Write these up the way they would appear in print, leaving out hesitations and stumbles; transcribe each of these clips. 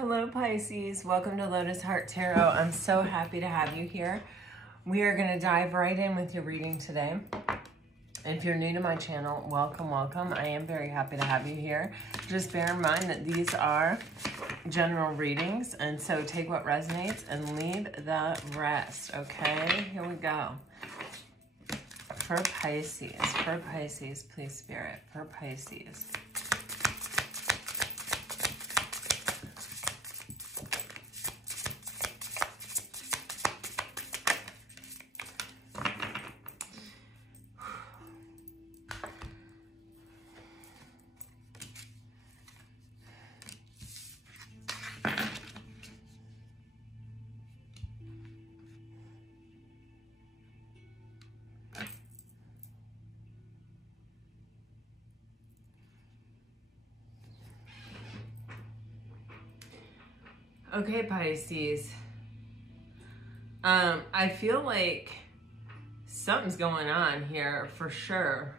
Hello Pisces, welcome to Lotus Heart Tarot. I'm so happy to have you here. We are going to dive right in with your reading today. If you're new to my channel, welcome, welcome. I am very happy to have you here. Just bear in mind that these are general readings, and so take what resonates and leave the rest, okay? Here we go. For Pisces, please Spirit, for Pisces. Okay, Pisces. I feel like something's going on here for sure.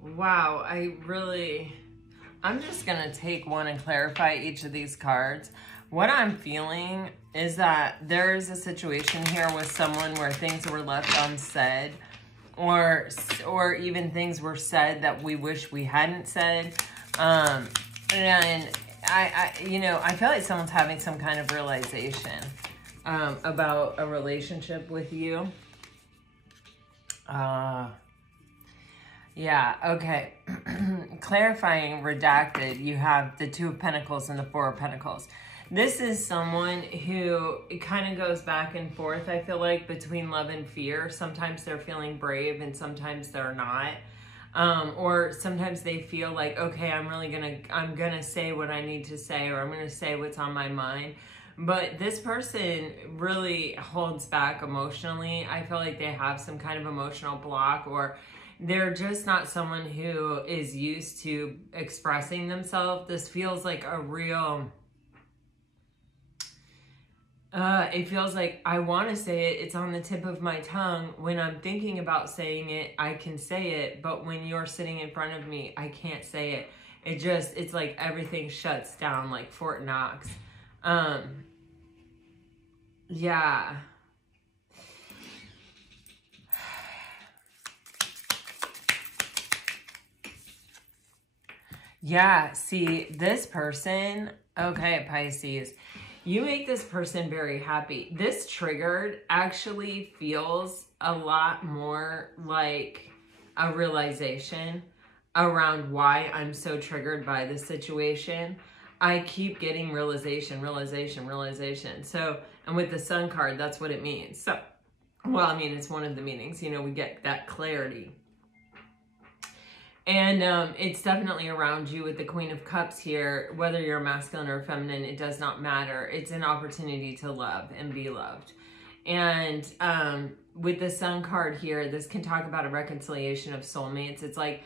Wow, I'm just gonna take one and clarify each of these cards. What I'm feeling is that there's a situation here with someone where things were left unsaid, or even things were said that we wish we hadn't said. And I feel like someone's having some kind of realization about a relationship with you. Yeah, okay. Clarifying, redacted, you have the Two of Pentacles and the Four of Pentacles. This is someone who, it kind of goes back and forth, I feel like, between love and fear. Sometimes they're feeling brave and sometimes they're not. Or sometimes they feel like, okay, I'm gonna say what I need to say, or I'm gonna say what's on my mind. But this person really holds back emotionally. I feel like they have some kind of emotional block, or they're just not someone who is used to expressing themselves. This feels like a real... it feels like I want to say it. It's on the tip of my tongue. When I'm thinking about saying it, I can say it. But when you're sitting in front of me, I can't say it. It's like everything shuts down like Fort Knox. Yeah. Yeah, see, this person, okay, Pisces, you make this person very happy. This triggered actually feels a lot more like a realization around why I'm so triggered by this situation. I keep getting realization. So, and with the Sun card, that's what it means. So, well, I mean, it's one of the meanings, we get that clarity. And it's definitely around you with the Queen of Cups here. Whether you're masculine or feminine, it does not matter. It's an opportunity to love and be loved. And with the Sun card here, this can talk about a reconciliation of soulmates. It's like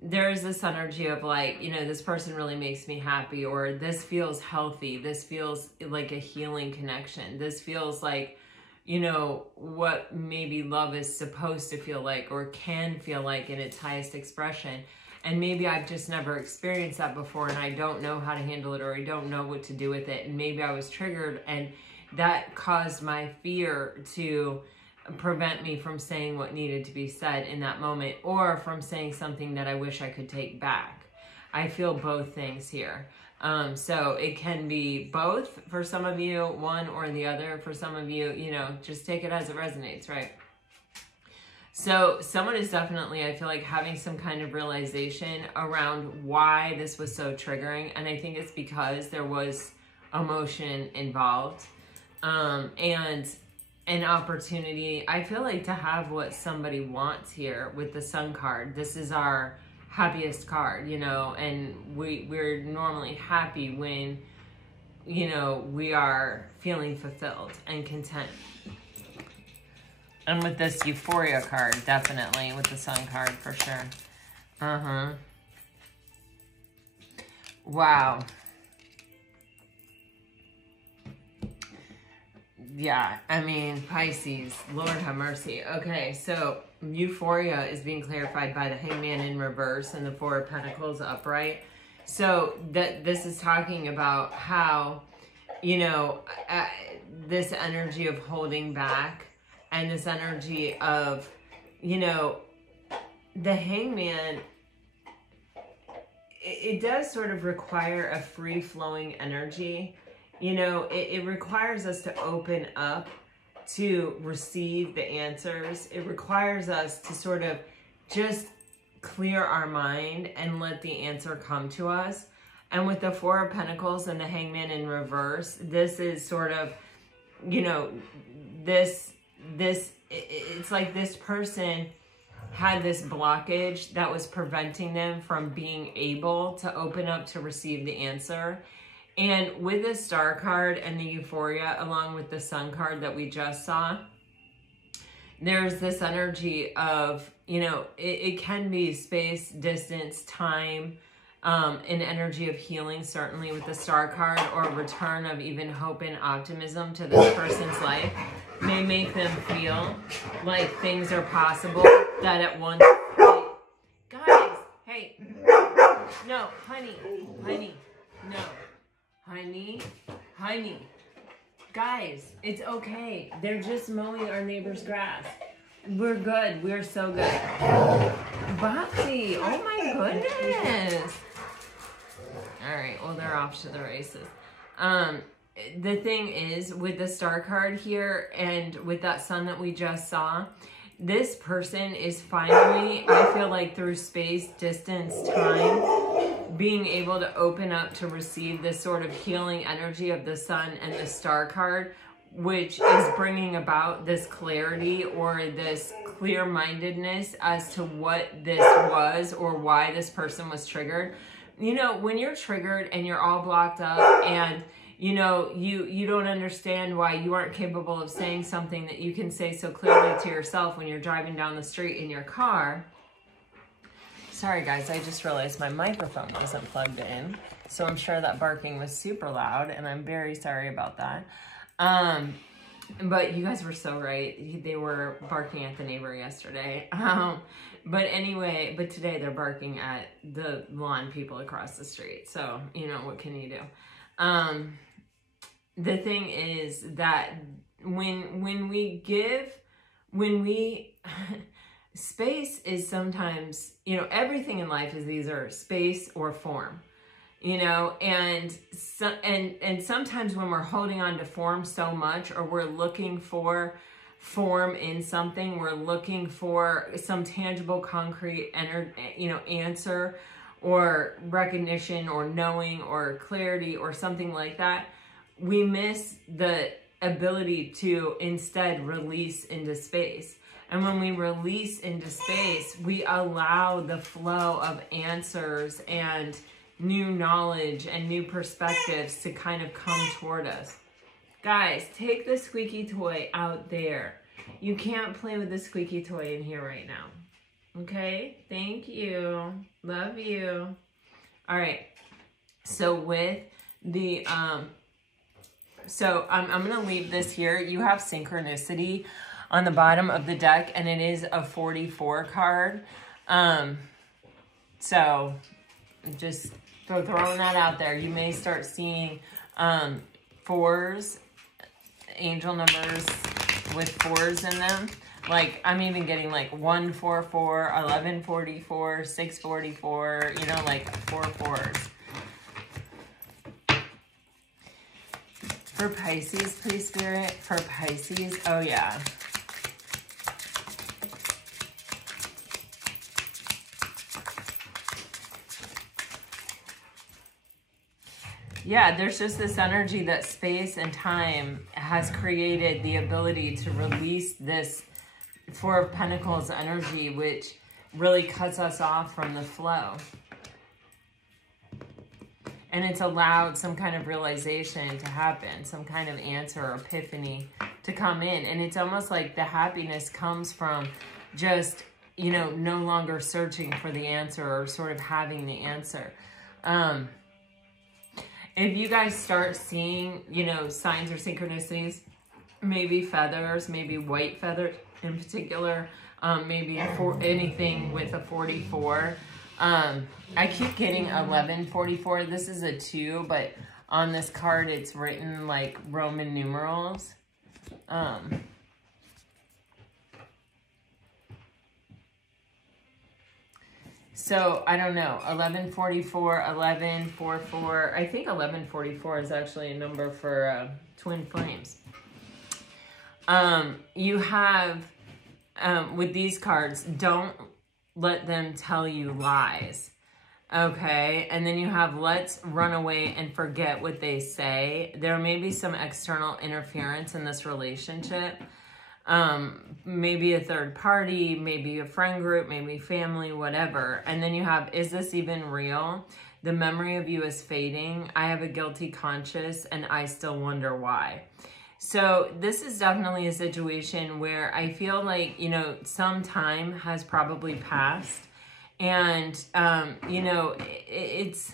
there's this energy of like, this person really makes me happy, or this feels healthy. This feels like a healing connection. This feels like, what maybe love is supposed to feel like, or can feel like in its highest expression. And maybe I've just never experienced that before, and I don't know how to handle it, or I don't know what to do with it. And maybe I was triggered, and that caused my fear to prevent me from saying what needed to be said in that moment, or from saying something that I wish I could take back. I feel both things here. So it can be both for some of you, one or the other. For some of you, just take it as it resonates, right? So someone is definitely, I feel like, having some kind of realization around why this was so triggering. And I think it's because there was emotion involved, and an opportunity, I feel like, to have what somebody wants here with the Sun card. This is our happiest card, and we're normally happy when, we are feeling fulfilled and content. And with this Euphoria card, definitely, with the Sun card, for sure. Wow. Yeah, I mean, Pisces, Lord have mercy. Okay, so Euphoria is being clarified by the Hangman in reverse and the Four of Pentacles upright. So this is talking about how you know, this energy of holding back and this energy of, you know, the Hangman, it does sort of require a free-flowing energy. You know, it requires us to open up to receive the answers. It requires us to sort of just clear our mind and let the answer come to us. And with the Four of Pentacles and the Hangman in reverse, this is sort of, you know, it's like this person had this blockage that was preventing them from being able to open up to receive the answer. And with the Star card and the Euphoria, along with the Sun card that we just saw, there's this energy of, you know, it can be space, distance, time, an energy of healing, certainly with the Star card, or a return of even hope and optimism to this person's life. May make them feel like things are possible, that at once, guys, hey, no, honey, no, honey, guys, it's okay. They're just mowing our neighbor's grass. We're good. We're so good. Bobsy, oh my goodness. All right, well, they're off to the races. The thing is, with the Star card here and with that Sun that we just saw, this person is finally, I feel like through space, distance, time, being able to open up to receive this sort of healing energy of the Sun and the Star card, which is bringing about this clarity or this clear-mindedness as to what this was or why this person was triggered. You know, when you're triggered and you're all blocked up and you know, you don't understand why you aren't capable of saying something that you can say so clearly to yourself when you're driving down the street in your car. Sorry guys, I just realized my microphone wasn't plugged in. So I'm sure that barking was super loud and I'm very sorry about that. But you guys were so right. They were barking at the neighbor yesterday. But anyway, but today they're barking at the lawn people across the street. So, you know, what can you do? The thing is that when we space is sometimes, you know, everything in life is either space or form, you know, and sometimes when we're holding on to form so much, or we're looking for form in something, we're looking for some tangible, concrete, answer, or recognition, or knowing, or clarity, or something like that, we miss the ability to instead release into space. And when we release into space, we allow the flow of answers and new knowledge and new perspectives to kind of come toward us. Guys, take the squeaky toy out there. You can't play with the squeaky toy in here right now. Okay? Thank you. Love you. All right. So with the, so I'm going to leave this here. You have synchronicity on the bottom of the deck, and it is a 44 card. So just throwing that out there. You may start seeing fours, angel numbers with fours in them. Like, I'm even getting like 144, 1144, 644, you know, like 4 fours. For Pisces, please, Spirit. For Pisces, oh yeah. Yeah, there's just this energy that space and time has created the ability to release this Four of Pentacles energy, which really cuts us off from the flow. And it's allowed some kind of realization to happen, some kind of answer or epiphany to come in. And it's almost like the happiness comes from just, you know, no longer searching for the answer or sort of having the answer. If you guys start seeing, you know, signs or synchronicities, maybe feathers, maybe white feathers in particular, maybe for anything with a 44, I keep getting 1144. This is a 2, but On this card, it's written like Roman numerals. So, I don't know, 1144, 1144. I think 1144 is actually a number for twin flames. You have, with these cards, don't let them tell you lies. Okay, and then you have let's run away and forget what they say. There may be some external interference in this relationship. Maybe a third party, maybe a friend group, maybe family, whatever. And then you have, is this even real? The memory of you is fading. I have a guilty conscience and I still wonder why. So this is definitely a situation where I feel like, you know, some time has probably passed. And, you know, it's,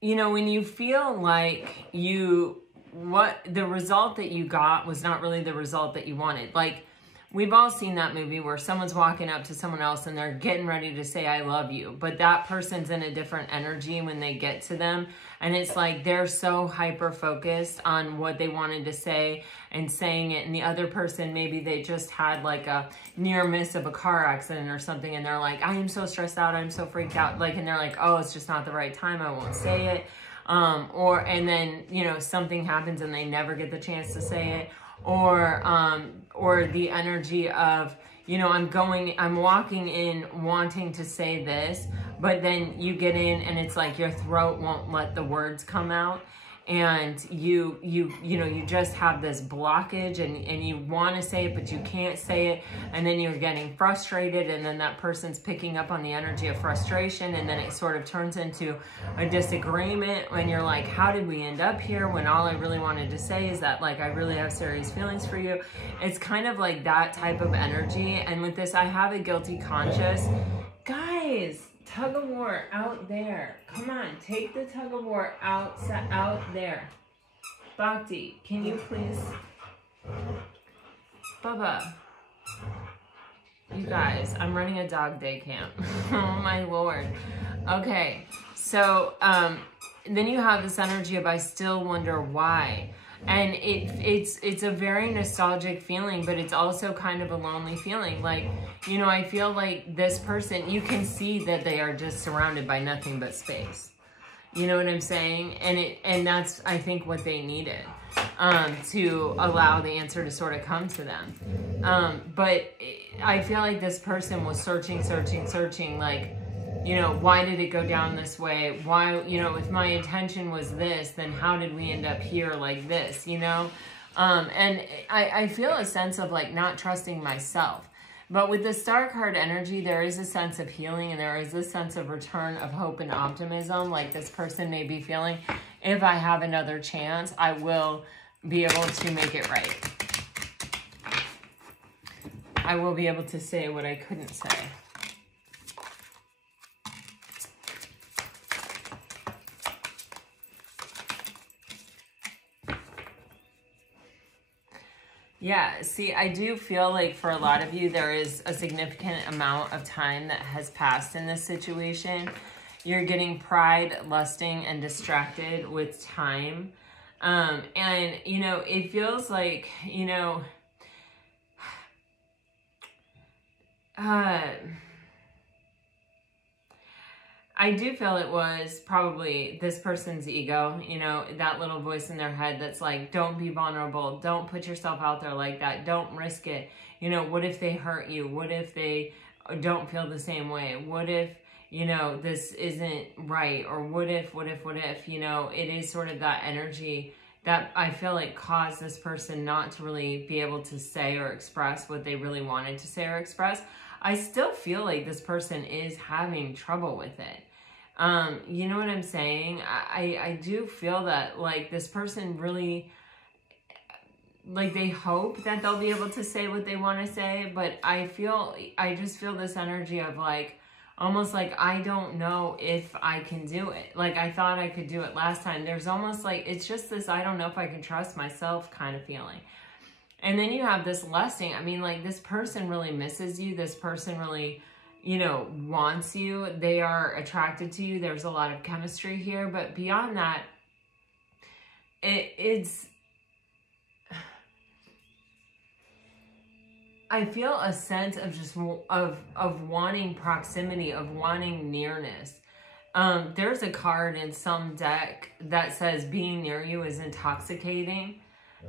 you know, when you feel like the result that you got was not really the result that you wanted. Like, we've all seen that movie where someone's walking up to someone else and they're getting ready to say, I love you. But that person's in a different energy when they get to them. And it's like they're so hyper-focused on what they wanted to say and saying it. And the other person, maybe they just had like a near miss of a car accident or something. And they're like, I am so stressed out. I'm so freaked out. Like, and they're like, oh, it's just not the right time. I won't say it. And then, you know, something happens and they never get the chance to say it. Or the energy of, you know, I'm walking in wanting to say this, but then you get in and it's like your throat won't let the words come out. And you know, you just have this blockage and you want to say it, but you can't say it. And then you're getting frustrated. And then that person's picking up on the energy of frustration. And then it sort of turns into a disagreement when you're like, how did we end up here? When all I really wanted to say is that, like, I really have serious feelings for you. It's kind of like that type of energy. And with this, I have a guilty conscience. Guys, tug of war out there. Come on, take the tug of war out there. Bhakti, can you please? Bubba. You guys, I'm running a dog day camp. Oh my Lord. Okay, so then you have this energy of I still wonder why. And it's a very nostalgic feeling, but it's also kind of a lonely feeling. Like, you know, I feel like this person, you can see that they are just surrounded by nothing but space. You know what I'm saying? And that's, I think, what they needed to allow the answer to sort of come to them. But I feel like this person was searching, like, you know, why did it go down this way? Why, you know, if my intention was this, then how did we end up here like this, you know? And I feel a sense of like not trusting myself. But with the Star card energy, there is a sense of healing and there is a sense of return of hope and optimism. Like this person may be feeling, if I have another chance, I will be able to make it right. I will be able to say what I couldn't say. Yeah, see, I do feel like for a lot of you, there is a significant amount of time that has passed in this situation. You're getting pride, lusting, and distracted with time. And, you know, it feels like, you know, I do feel it was probably this person's ego, you know, that little voice in their head that's like, don't be vulnerable. Don't put yourself out there like that. Don't risk it. You know, what if they hurt you? What if they don't feel the same way? What if, you know, this isn't right? Or what if, you know, it is sort of that energy that I feel like caused this person not to really be able to say or express what they really wanted to say or express. I still feel like this person is having trouble with it. You know what I'm saying? I do feel that like this person really, like they hope that they'll be able to say what they want to say, but I just feel this energy of like, almost like, I don't know if I can do it. Like I thought I could do it last time. There's almost like, it's just this, I don't know if I can trust myself kind of feeling. And then you have this lusting. I mean, like this person really misses you. This person really, you know, wants you. They are attracted to you. There's a lot of chemistry here. But beyond that, it's... I feel a sense of just of wanting proximity, of wanting nearness. There's a card in some deck that says being near you is intoxicating.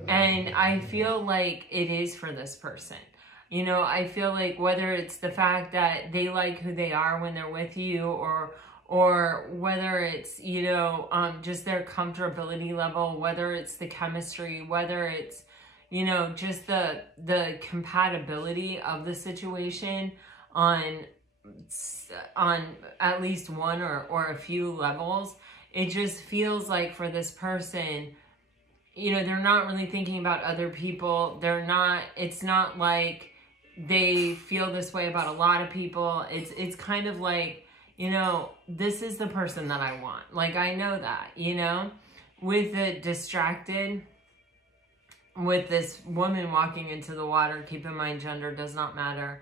And I feel like it is for this person. You know, I feel like whether it's the fact that they like who they are when they're with you, or whether it's, you know, just their comfortability level, whether it's the chemistry, whether it's, you know, just the compatibility of the situation on at least one or a few levels. It just feels like for this person, you know, they're not really thinking about other people. It's not like they feel this way about a lot of people. It's kind of like, you know, this is the person that I want. Like, I know that, you know, with the distracted, with this woman walking into the water, keep in mind, gender does not matter.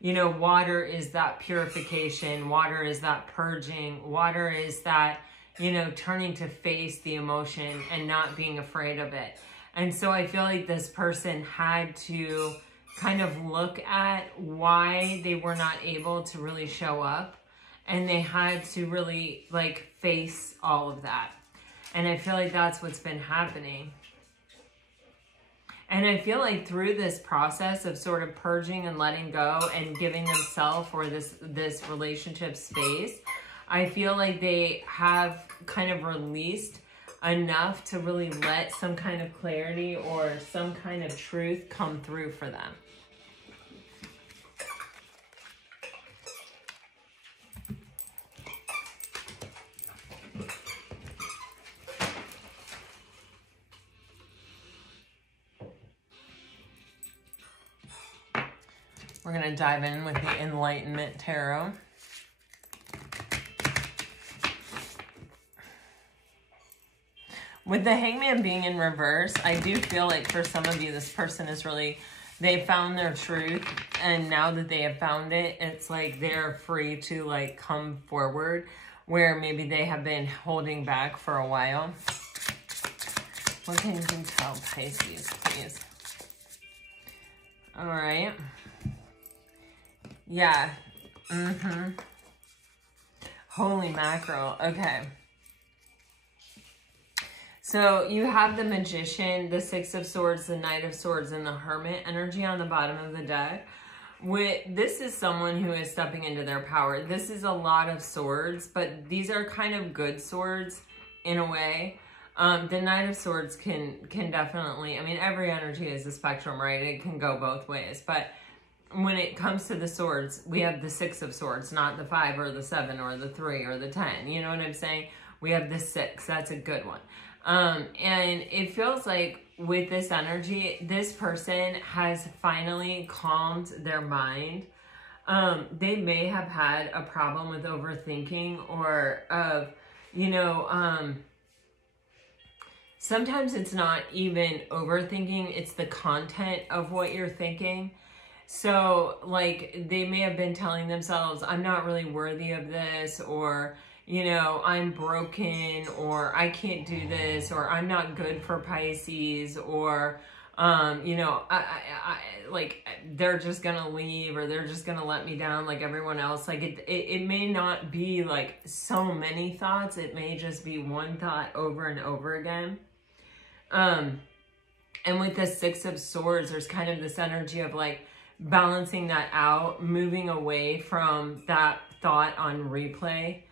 You know, water is that purification. Water is that purging. Water is that, you know, turning to face the emotion and not being afraid of it. And so I feel like this person had to kind of look at why they were not able to really show up. And they had to really, like, face all of that. And I feel like that's what's been happening. And I feel like through this process of sort of purging and letting go and giving themselves or this relationship space, I feel like they have kind of released enough to really let some kind of clarity or some kind of truth come through for them. We're going to dive in with the Enlightenment Tarot. With the Hangman being in reverse, I do feel like for some of you, this person is really, they found their truth. And now that they have found it, it's like they're free to like come forward where maybe they have been holding back for a while. What can you tell Pisces, please? All right. Yeah. Holy mackerel. Okay. So you have the Magician, the Six of Swords, the Knight of Swords, and the Hermit energy on the bottom of the deck. This is someone who is stepping into their power. This is a lot of swords, but these are kind of good swords in a way. The Knight of Swords can definitely, I mean, every energy is a spectrum, right? It can go both ways. But when it comes to the swords, we have the Six of Swords, not the 5 or the 7 or the 3 or the 10. You know what I'm saying? We have the 6. That's a good one. And it feels like with this energy, this person has finally calmed their mind. They may have had a problem with overthinking or of, you know, sometimes it's not even overthinking, it's the content of what you're thinking. So, like, they may have been telling themselves, I'm not really worthy of this, or, you know, I'm broken, or I can't do this, or I'm not good for Pisces, or, you know, like, they're just gonna leave, or they're just gonna let me down like everyone else. Like, it may not be, like, so many thoughts. It may just be one thought over and over again. And with the Six of Swords, there's kind of this energy of, like, balancing that out, moving away from that thought on replay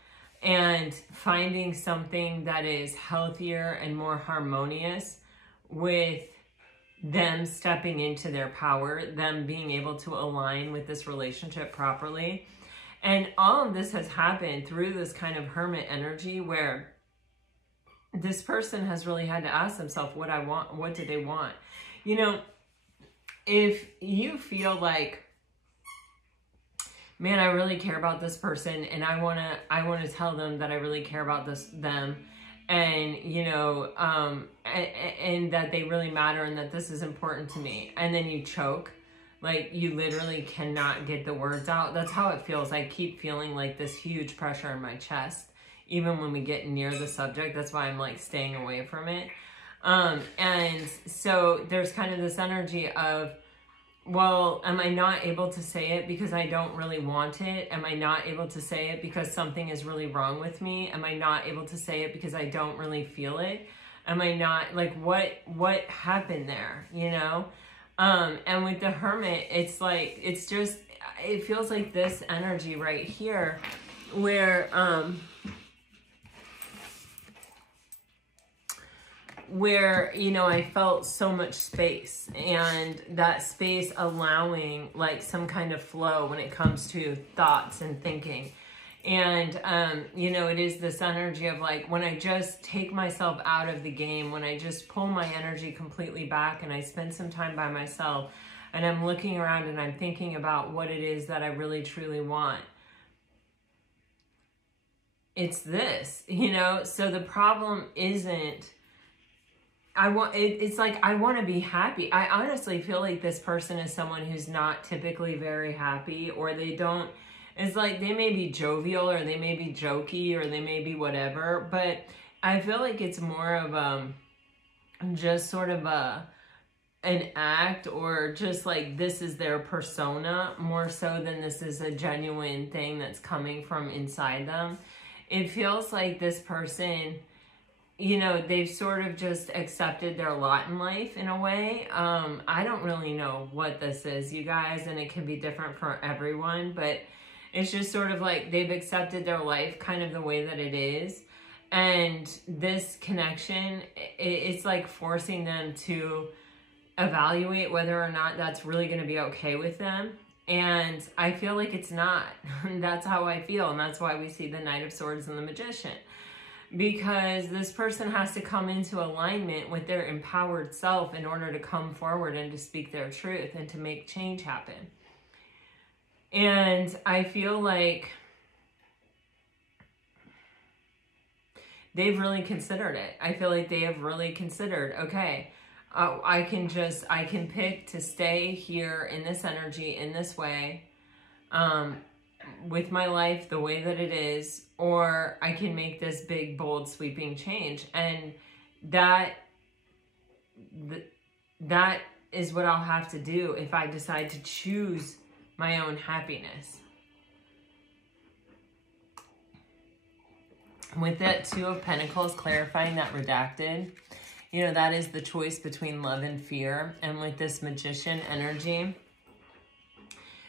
and finding something that is healthier and more harmonious with them stepping into their power, them being able to align with this relationship properly. And all of this has happened through this kind of hermit energy where this person has really had to ask themselves, what I want, what do they want? You know, if you feel like, man, I really care about this person, and I wanna tell them that I really care about them, and you know, and that they really matter, and that this is important to me, and then you choke, Like, you literally cannot get the words out. That's how it feels. I keep feeling like this huge pressure in my chest, even when we get near the subject. That's why I'm like staying away from it. And so there's kind of this energy of, well, am I not able to say it because I don't really want it? Am I not able to say it because something is really wrong with me? Am I not able to say it because I don't really feel it? Am I not, like, what happened there, you know? And with the Hermit, it's like, it's just, it feels like this energy right here where, you know, I felt so much space, and that space allowing like some kind of flow when it comes to thoughts and thinking. And, you know, it is this energy of like, when I just take myself out of the game, when I just pull my energy completely back and I spend some time by myself and I'm looking around and I'm thinking about what it is that I really truly want. It's this, you know? So the problem isn't, it's like, I want to be happy. I honestly feel like this person is someone who's not typically very happy, or they don't, it's like they may be jovial, or they may be jokey, or they may be whatever, but I feel like it's more of just sort of an act, or just like this is their persona more so than this is a genuine thing that's coming from inside them. It feels like this person, you know, they've sort of just accepted their lot in life in a way. I don't really know what this is, you guys, and it can be different for everyone, but it's just sort of like they've accepted their life kind of the way that it is. And this connection, it's like forcing them to evaluate whether or not that's really going to be okay with them. And I feel like it's not. That's how I feel. And that's why we see the Knight of Swords and the Magician. Because this person has to come into alignment with their empowered self in order to come forward and to speak their truth and to make change happen. And I feel like they've really considered it. I feel like they have really considered, okay, I can pick to stay here in this energy, in this way, with my life the way that it is, or I can make this big, bold, sweeping change. And that is what I'll have to do if I decide to choose my own happiness. With that Two of Pentacles, clarifying that redacted, you know, that is the choice between love and fear. And with this Magician energy,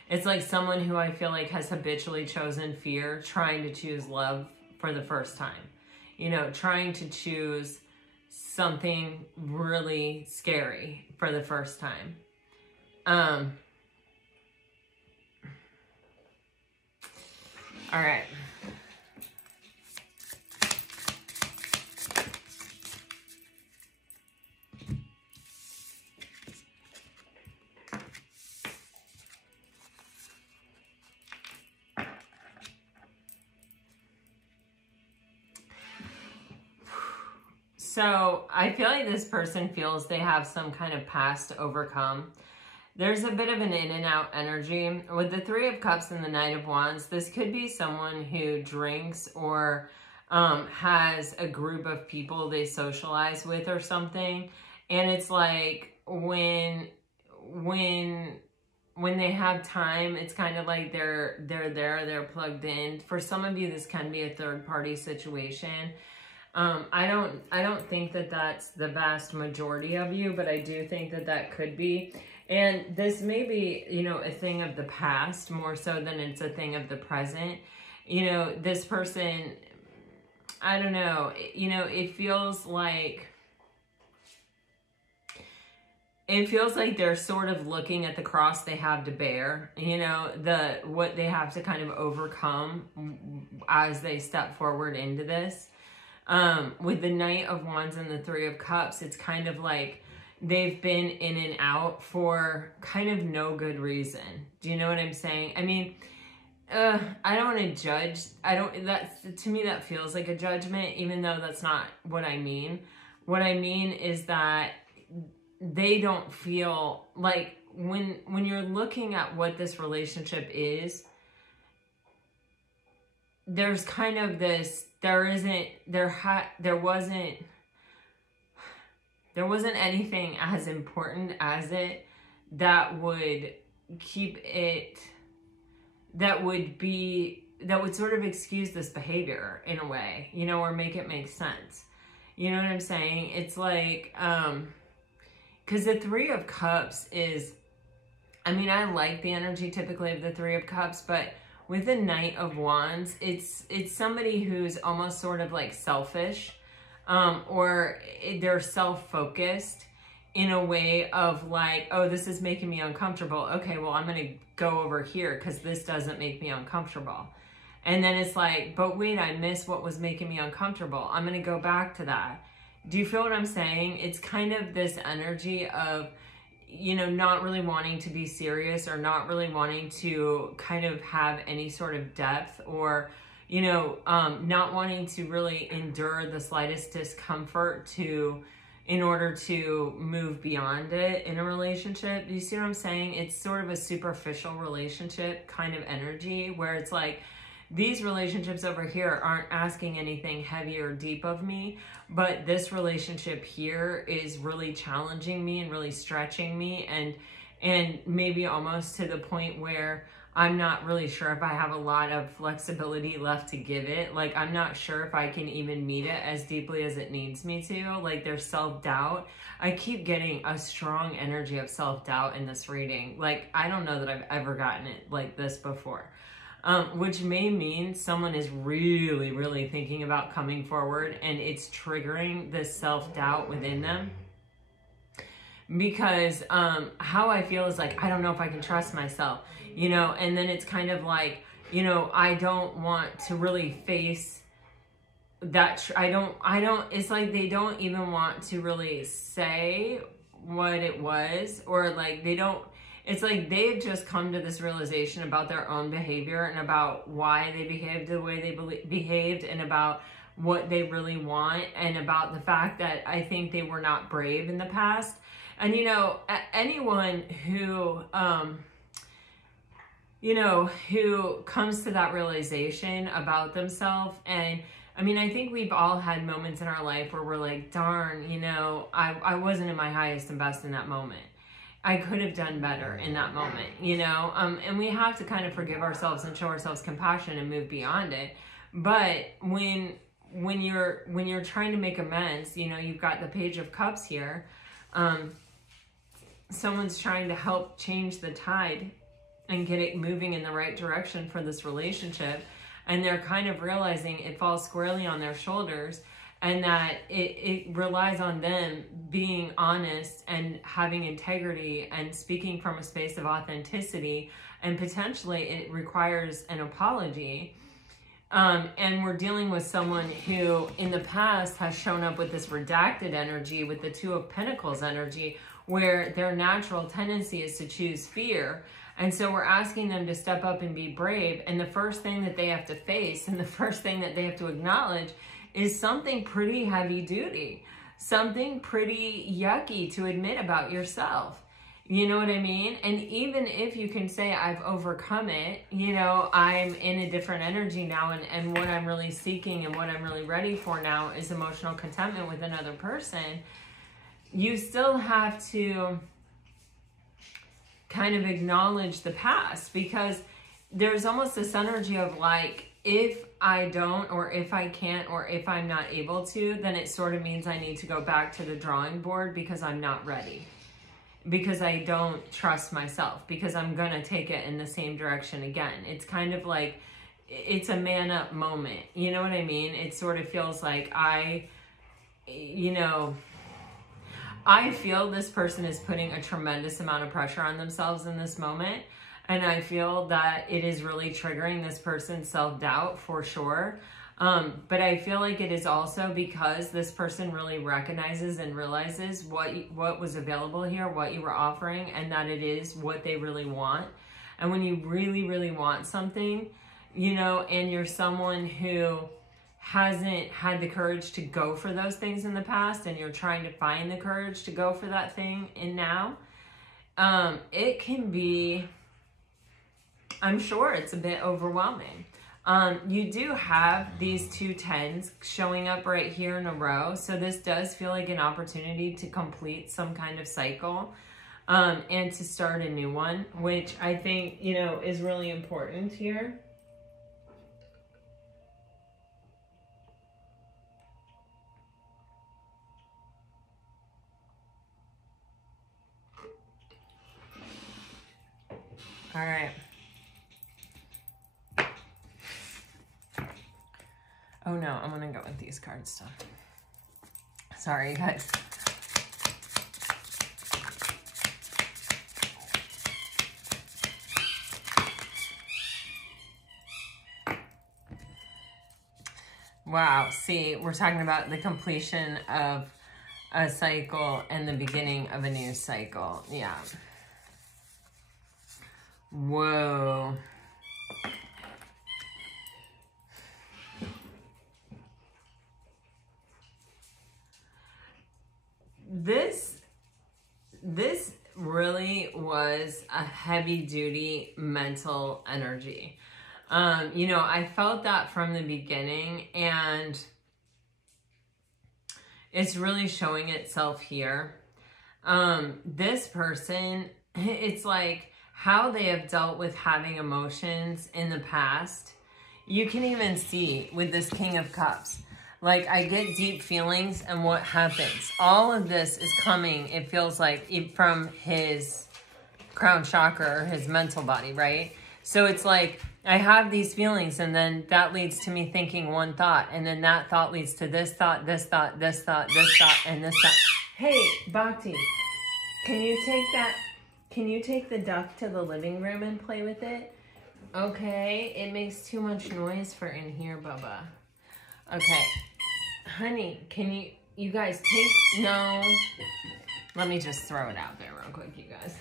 it's like someone who I feel like has habitually chosen fear, trying to choose love for the first time. You know, trying to choose something really scary for the first time. All right. So I feel like this person feels they have some kind of past to overcome. There's a bit of an in and out energy. With the Three of Cups and the Knight of Wands, this could be someone who drinks or has a group of people they socialize with or something. And it's like when they have time, it's kind of like they're plugged in. For some of you, this can be a third party situation. I don't think that that's the vast majority of you, but I do think that that could be. And this may be, you know, a thing of the past more so than it's a thing of the present. You know, this person, I don't know, you know, it feels like they're sort of looking at the cross they have to bear, you know, what they have to kind of overcome as they step forward into this. With the Knight of Wands and the Three of Cups, it's kind of like they've been in and out for kind of no good reason. Do you know what I'm saying? I mean, I don't want to judge. To me, that feels like a judgment, even though that's not what I mean. What I mean is that they don't feel like when you're looking at what this relationship is, there's kind of this, there wasn't anything as important as it that would keep it, that would sort of excuse this behavior in a way, you know, or make it make sense. You know what I'm saying? It's like, because the Three of Cups is, I mean, I like the energy typically of the Three of Cups, but with the Knight of Wands, it's somebody who's almost sort of like selfish, or they're self-focused in a way of like, oh, this is making me uncomfortable. Okay, well, I'm going to go over here because this doesn't make me uncomfortable. And then it's like, but wait, I missed what was making me uncomfortable. I'm going to go back to that. Do you feel what I'm saying? It's kind of this energy of, you know, not really wanting to be serious, or not really wanting to kind of have any sort of depth, or, you know, not wanting to really endure the slightest discomfort in order to move beyond it in a relationship. Do you see what I'm saying? It's sort of a superficial relationship kind of energy, where it's like, these relationships over here aren't asking anything heavy or deep of me, but this relationship here is really challenging me and really stretching me, and maybe almost to the point where I'm not really sure if I have a lot of flexibility left to give it. Like, I'm not sure if I can even meet it as deeply as it needs me to. Like, there's self-doubt. I keep getting a strong energy of self-doubt in this reading. Like, I don't know that I've ever gotten it like this before. Which may mean someone is really, really thinking about coming forward, and it's triggering this self-doubt within them. Because how I feel is like, I don't know if I can trust myself, you know, and then it's kind of like, you know, I don't want to really face that. It's like they don't even want to really say what it was, or like they don't. It's like they've just come to this realization about their own behavior, and about why they behaved the way they behaved, and about what they really want, and about the fact that I think they were not brave in the past. And, you know, anyone who, you know, who comes to that realization about themselves, and I mean, I think we've all had moments in our life where we're like, darn, you know, I wasn't in my highest and best in that moment. I could have done better in that moment, you know, and we have to kind of forgive ourselves and show ourselves compassion and move beyond it. But when you're trying to make amends, you know, you've got the Page of Cups here. Someone's trying to help change the tide and get it moving in the right direction for this relationship, and they're kind of realizing it falls squarely on their shoulders, and that it relies on them being honest and having integrity and speaking from a space of authenticity, and potentially it requires an apology. And we're dealing with someone who in the past has shown up with this redacted energy, with the Two of Pentacles energy, where their natural tendency is to choose fear. And so we're asking them to step up and be brave. And the first thing that they have to face, and the first thing that they have to acknowledge, is something pretty heavy duty, something pretty yucky to admit about yourself. You know what I mean? And even if you can say, I've overcome it, you know, I'm in a different energy now, and what I'm really seeking and what I'm really ready for now is emotional contentment with another person, you still have to kind of acknowledge the past, because there's almost this energy of like, if I don't, or if I can't, or if I'm not able to, then it sort of means I need to go back to the drawing board, because I'm not ready, because I don't trust myself, because I'm gonna take it in the same direction again. It's kind of like, it's a man up moment. You know what I mean? It sort of feels like you know, I feel this person is putting a tremendous amount of pressure on themselves in this moment. And I feel that it is really triggering this person's self-doubt for sure. But I feel like it is also because this person really recognizes and realizes what was available here, what you were offering, and that it is what they really want. And when you really, really want something, you know, and you're someone who hasn't had the courage to go for those things in the past, and you're trying to find the courage to go for that thing in now, it can be, I'm sure it's a bit overwhelming. You do have these 2 10s showing up right here in a row. So this does feel like an opportunity to complete some kind of cycle, and to start a new one, which I think, you know, is really important here. All right. Oh no, I'm gonna go with these cards still. Sorry, you guys. Wow, see, we're talking about the completion of a cycle and the beginning of a new cycle. Yeah. Whoa. This really was a heavy-duty mental energy. You know, I felt that from the beginning, and it's really showing itself here. This person, it's like how they have dealt with having emotions in the past. You can even see with this King of Cups. Like, I get deep feelings, and what happens? All of this is coming, it feels like, from his crown chakra, or his mental body, right? So it's like, I have these feelings, and then that leads to me thinking one thought, and then that thought leads to this thought, this thought, this thought, this thought, and this thought. Hey, Bhakti, can you take the duck to the living room and play with it? Okay, it makes too much noise for in here, Bubba. Okay, honey, can you guys take, no. Let me just throw it out there real quick, you guys.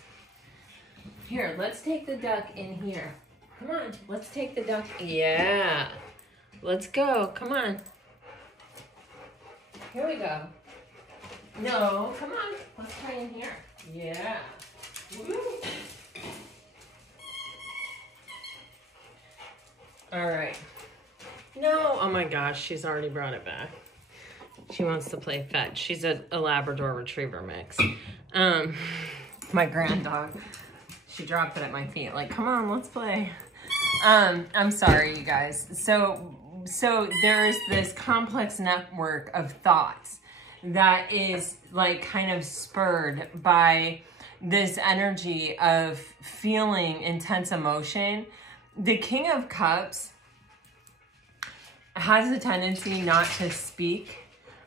Here, let's take the duck in here. Come on, let's take the duck. Yeah, let's go, come on. Here we go. No, come on, let's play in here. Yeah. Woo. All right. No, oh my gosh, she's already brought it back. She wants to play fetch. She's a Labrador Retriever mix. My grand dog, she dropped it at my feet. Like, come on, let's play. I'm sorry, you guys. So there's this complex network of thoughts that is like kind of spurred by this energy of feeling intense emotion. The King of Cups has a tendency not to speak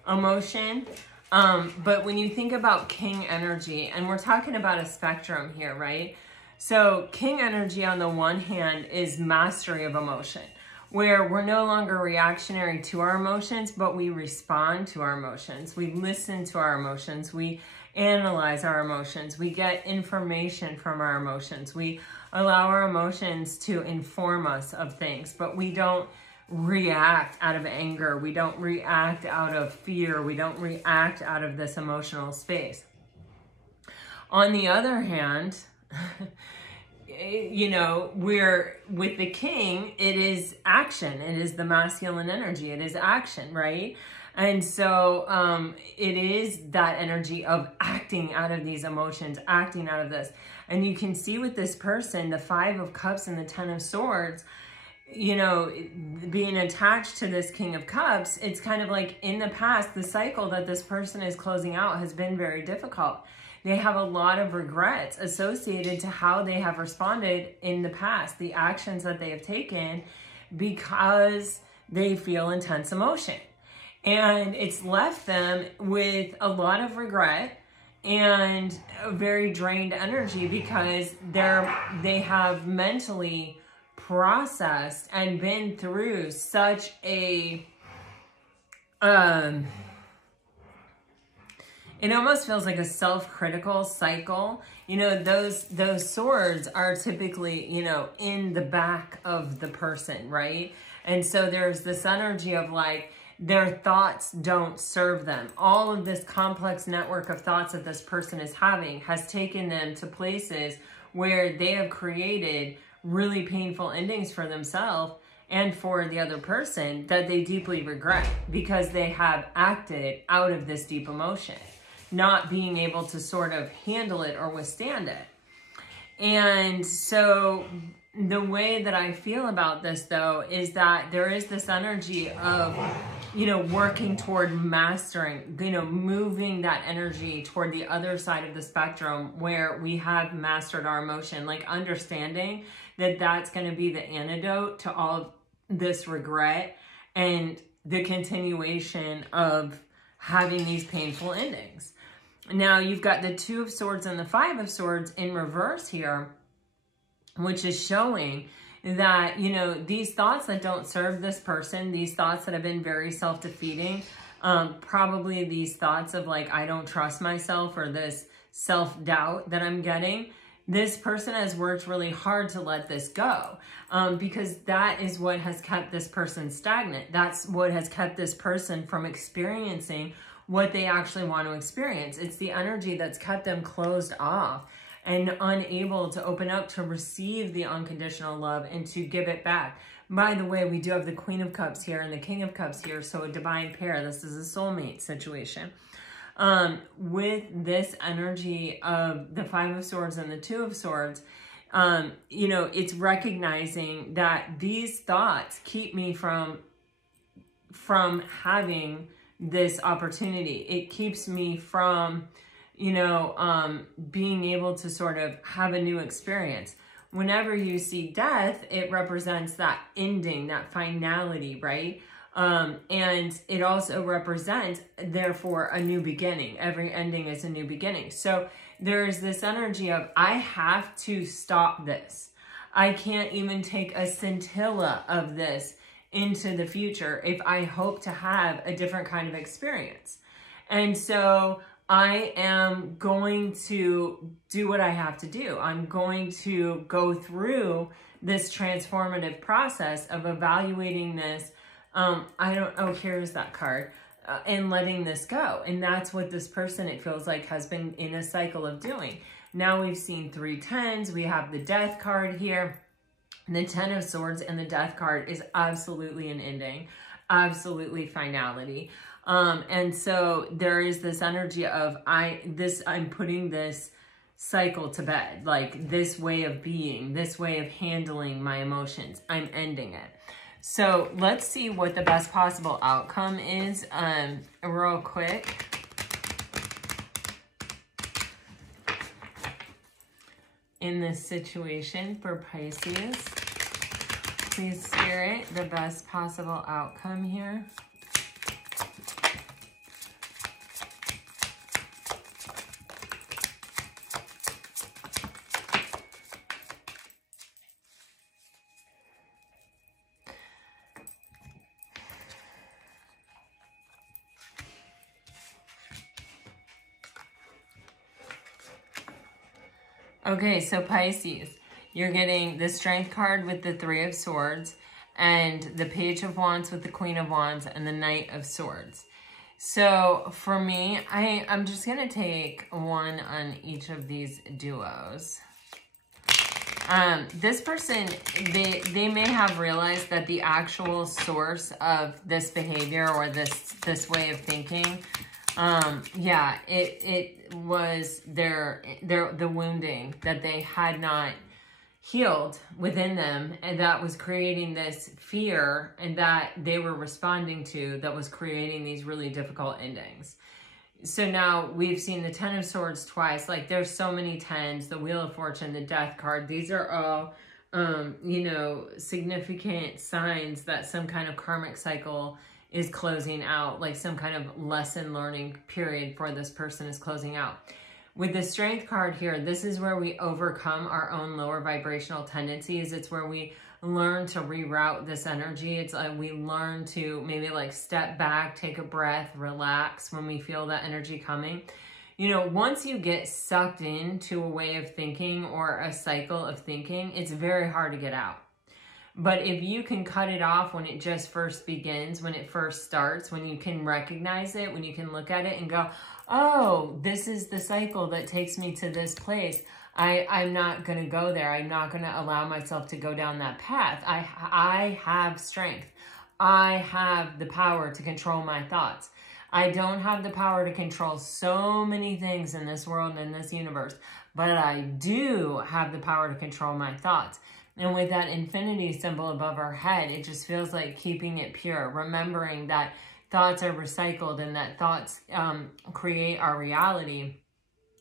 emotion. But when you think about King energy, and we're talking about a spectrum here, right? So King energy on the one hand is mastery of emotion, where we're no longer reactionary to our emotions, but we respond to our emotions. We listen to our emotions. We analyze our emotions. We get information from our emotions. We allow our emotions to inform us of things, but we don't react out of anger. We don't react out of fear. We don't react out of this emotional space. On the other hand, you know, we're with the King, it is action. It is the masculine energy. It is action, right? And so it is that energy of acting out of these emotions, acting out of this. And you can see with this person, the 5 of Cups and the 10 of Swords, you know, being attached to this King of Cups, it's kind of like in the past, the cycle that this person is closing out has been very difficult. They have a lot of regrets associated to how they have responded in the past, the actions that they have taken, because they feel intense emotion. And it's left them with a lot of regret and a very drained energy, because they have mentally processed and been through such a it almost feels like a self-critical cycle. You know, those swords are typically, you know, in the back of the person, right? And so there's this energy of like, their thoughts don't serve them. All of this complex network of thoughts that this person is having has taken them to places where they have created really painful endings for themselves and for the other person that they deeply regret, because they have acted out of this deep emotion, not being able to sort of handle it or withstand it. And so the way that I feel about this, though, is that there is this energy of, working toward mastering, moving that energy toward the other side of the spectrum where we have mastered our emotion, like understanding that that's going to be the antidote to all of this regret and the continuation of having these painful endings. Now you've got the Two of Swords and the Five of Swords in reverse here, which is showing that, these thoughts that don't serve this person, these thoughts that have been very self-defeating, probably these thoughts of like, I don't trust myself, or this self-doubt that I'm getting, this person has worked really hard to let this go, because that is what has kept this person stagnant. That's what has kept this person from experiencing what they actually want to experience. It's the energy that's kept them closed off and unable to open up to receive the unconditional love and to give it back. By the way, we do have the Queen of Cups here and the King of Cups here, so a divine pair. This is a soulmate situation. With this energy of the Five of Swords and the Two of Swords, it's recognizing that these thoughts keep me from having this opportunity. It keeps me from being able to sort of have a new experience. Whenever you see death, it represents that ending, that finality, right? And it also represents, therefore, a new beginning. Every ending is a new beginning. So there's this energy of, I have to stop this. I can't even take a scintilla of this into the future if I hope to have a different kind of experience. And so I am going to do what I have to do. I'm going to go through this transformative process of evaluating this. Here's that card, and letting this go. And that's what this person, it feels like, has been in a cycle of doing. Now we've seen 3 tens. We have the Death card here. The Ten of Swords and the Death card is absolutely an ending, absolutely finality. And so there is this energy of, I'm putting this cycle to bed, like this way of being, this way of handling my emotions. I'm ending it. So let's see what the best possible outcome is, real quick. In this situation for Pisces. Please, Spirit, the best possible outcome here. Okay, so Pisces, you're getting the Strength card with the Three of Swords, and the Page of Wands with the Queen of Wands, and the Knight of Swords. So for me, I'm just going to take one on each of these duos. This person, they may have realized that the actual source of this behavior or this way of thinking, it was the wounding that they had not healed within them, and that was creating this fear, and that they were responding to, that was creating these really difficult endings. So now we've seen the Ten of Swords twice. Like, there's so many tens, the Wheel of Fortune, the Death card. These are all, significant signs that some kind of karmic cycle is closing out, like some kind of lesson learning period for this person is closing out. With the Strength card here, this is where we overcome our own lower vibrational tendencies. It's where we learn to reroute this energy. It's like we learn to maybe like step back, take a breath, relax when we feel that energy coming. Once you get sucked into a way of thinking or a cycle of thinking, it's very hard to get out. But if you can cut it off when it just first begins, when it first starts, when you can recognize it, when you can look at it and go, oh, this is the cycle that takes me to this place. I'm not going to go there. I'm not going to allow myself to go down that path. I have strength. I have the power to control my thoughts. I don't have the power to control so many things in this world and in this universe, but I do have the power to control my thoughts. And with that infinity symbol above our head, it just feels like keeping it pure, remembering that thoughts are recycled and that thoughts create our reality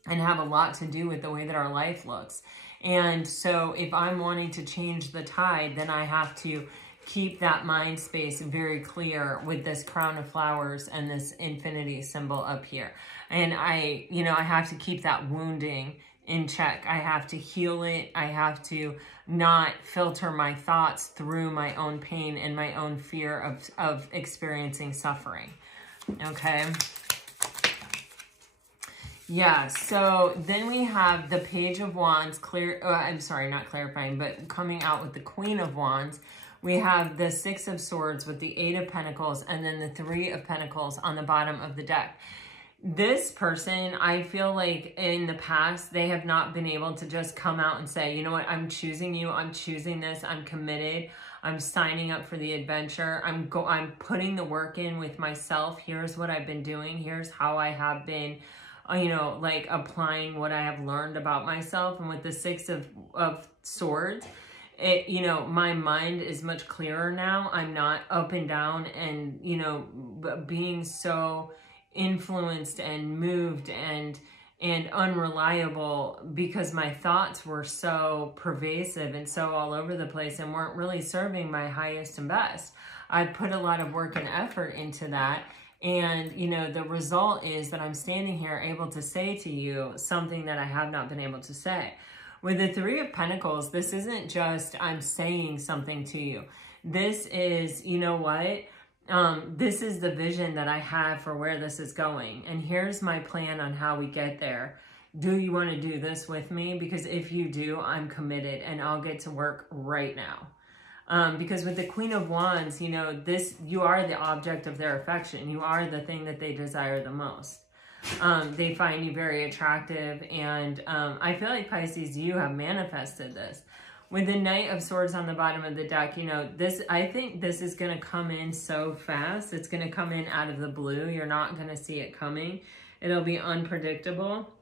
and have a lot to do with the way that our life looks. And so if I'm wanting to change the tide, then I have to keep that mind space very clear with this crown of flowers and this infinity symbol up here. And I have to keep that wounding in check. I have to heal it. I have to not filter my thoughts through my own pain and my own fear of experiencing suffering. Okay. Yeah, so then we have the Page of Wands, not clarifying, but coming out with the Queen of Wands. We have the Six of Swords with the Eight of Pentacles and then the Three of Pentacles on the bottom of the deck. This person, I feel like in the past, they have not been able to just come out and say, you know what, I'm choosing you, I'm choosing this, I'm committed, I'm signing up for the adventure, I'm putting the work in with myself, here's what I've been doing, here's how I have been, like applying what I have learned about myself. And with the Six of Swords, my mind is much clearer now. I'm not up and down and, being so influenced and moved and unreliable because my thoughts were so pervasive and so all over the place and weren't really serving my highest and best. I put a lot of work and effort into that. And, the result is that I'm standing here able to say to you something that I have not been able to say. With the Three of Pentacles, this isn't just I'm saying something to you. This is, this is the vision that I have for where this is going. And here's my plan on how we get there. Do you want to do this with me? Because if you do, I'm committed and I'll get to work right now. Because with the Queen of Wands, you are the object of their affection. You are the thing that they desire the most. They find you very attractive. And I feel like, Pisces, you have manifested this. With the Knight of Swords on the bottom of the deck, I think this is going to come in so fast. It's going to come in out of the blue. You're not going to see it coming. It'll be unpredictable.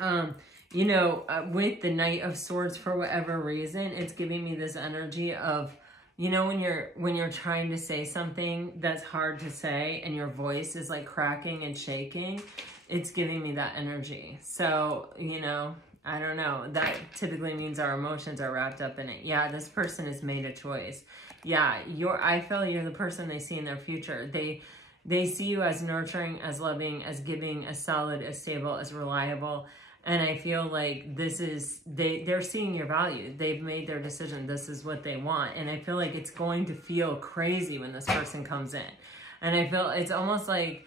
With the Knight of Swords, for whatever reason, it's giving me this energy of, when you're trying to say something that's hard to say and your voice is like cracking and shaking, it's giving me that energy. So, I don't know. That typically means our emotions are wrapped up in it. Yeah, this person has made a choice. Yeah, I feel you're the person they see in their future. They see you as nurturing, as loving, as giving, as solid, as stable, as reliable. And I feel like they're seeing your value. They've made their decision. This is what they want. And I feel like it's going to feel crazy when this person comes in. And I feel it's almost like,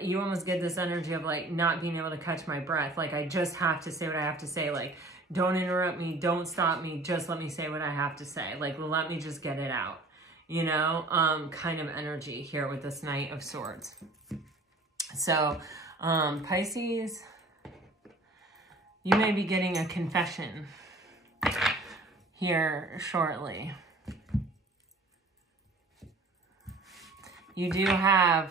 you almost get this energy of like not being able to catch my breath. Like I just have to say what I have to say. Like, don't interrupt me. Don't stop me. Just let me say what I have to say. Like, let me just get it out, kind of energy here with this Knight of Swords. So, Pisces, you may be getting a confession here shortly. You do have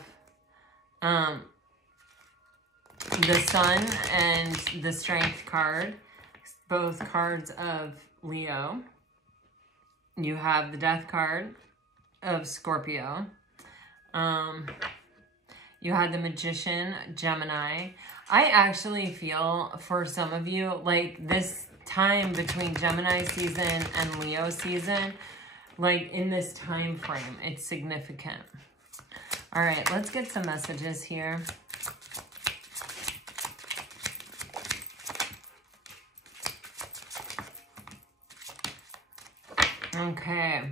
the Sun and the Strength card, both cards of Leo. You have the Death card of Scorpio. You had the Magician, Gemini. I actually feel for some of you, like this time between Gemini season and Leo season, like in this time frame, it's significant. All right, let's get some messages here. Okay,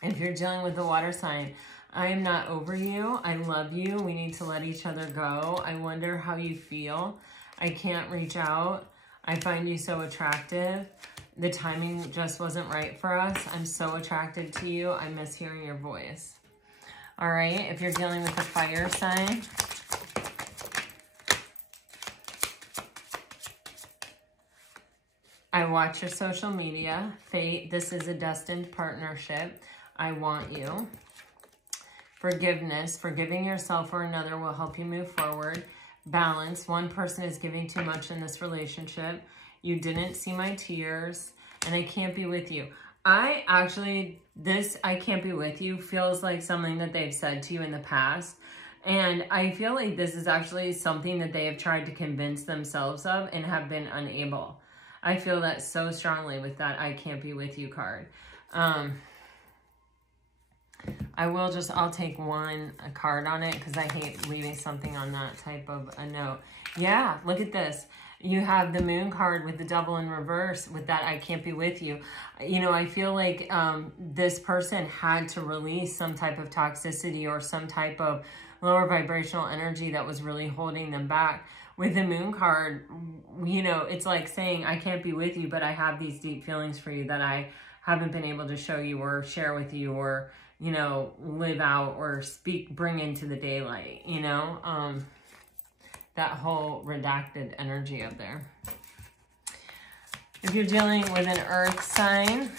if you're dealing with the water sign, I am not over you. I love you. We need to let each other go. I wonder how you feel. I can't reach out. I find you so attractive. The timing just wasn't right for us. I'm so attracted to you. I miss hearing your voice. All right, if you're dealing with a fire sign, I watch your social media. Fate, this is a destined partnership. I want you. Forgiveness, forgiving yourself or another will help you move forward. Balance, one person is giving too much in this relationship. You didn't see my tears, and I can't be with you. I can't be with you feels like something that they've said to you in the past. And I feel like this is actually something that they have tried to convince themselves of and have been unable. I feel that so strongly with that I can't be with you card. I'll take a card on it because I hate leaving something on that type of a note. Yeah, look at this. You have the moon card with the devil in reverse with that I can't be with you. You know, I feel like this person had to release some type of toxicity or some type of lower vibrational energy that was really holding them back. With the moon card, you know, it's like saying, I can't be with you, but I have these deep feelings for you that I haven't been able to show you or share with you or, you know, live out or bring into the daylight, you know? That whole redacted energy up there. If you're dealing with an earth sign,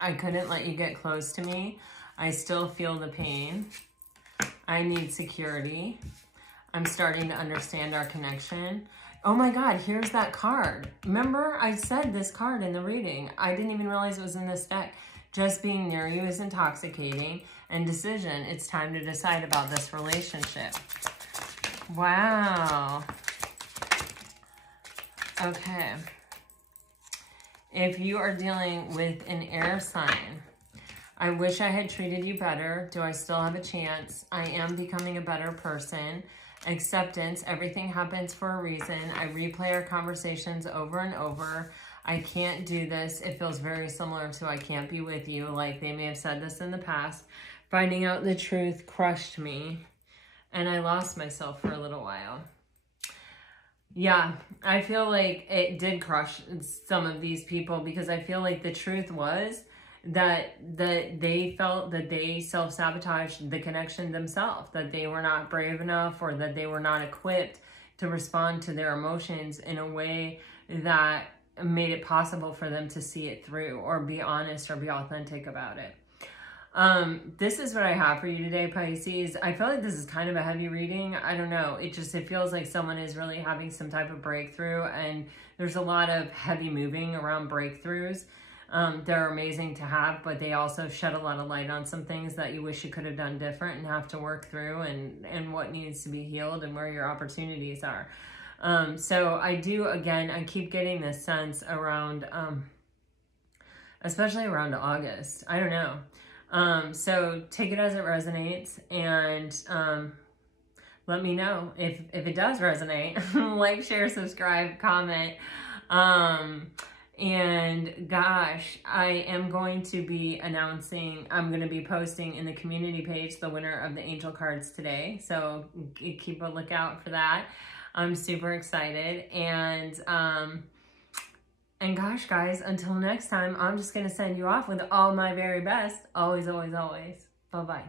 I couldn't let you get close to me. I still feel the pain. I need security. I'm starting to understand our connection. Oh my God, here's that card. Remember I said this card in the reading. I didn't even realize it was in this deck. Just being near you is intoxicating. And decision, it's time to decide about this relationship. Wow. Okay. If you are dealing with an air sign, I wish I had treated you better. Do I still have a chance? I am becoming a better person. Acceptance, everything happens for a reason. I replay our conversations over and over. I can't do this. It feels very similar to I can't be with you. Like they may have said this in the past. Finding out the truth crushed me. And I lost myself for a little while. Yeah, I feel like it did crush some of these people because I feel like the truth was that they felt that they self-sabotaged the connection themselves, that they were not brave enough or that they were not equipped to respond to their emotions in a way that made it possible for them to see it through or be honest or be authentic about it. This is what I have for you today, Pisces. I feel like this is kind of a heavy reading. I don't know. It feels like someone is really having some type of breakthrough, and there's a lot of heavy moving around breakthroughs. They're amazing to have, but they also shed a lot of light on some things that you wish you could have done different and have to work through and what needs to be healed and where your opportunities are. So I keep getting this sense around, especially around August. I don't know. So take it as it resonates and, let me know if it does resonate. Like, share, subscribe, comment. And gosh, I am going to be I'm going to be posting in the community page the winner of the angel cards today. So keep a lookout for that. I'm super excited. And gosh, guys, until next time, I'm just going to send you off with all my very best. Always, always, always. Bye-bye.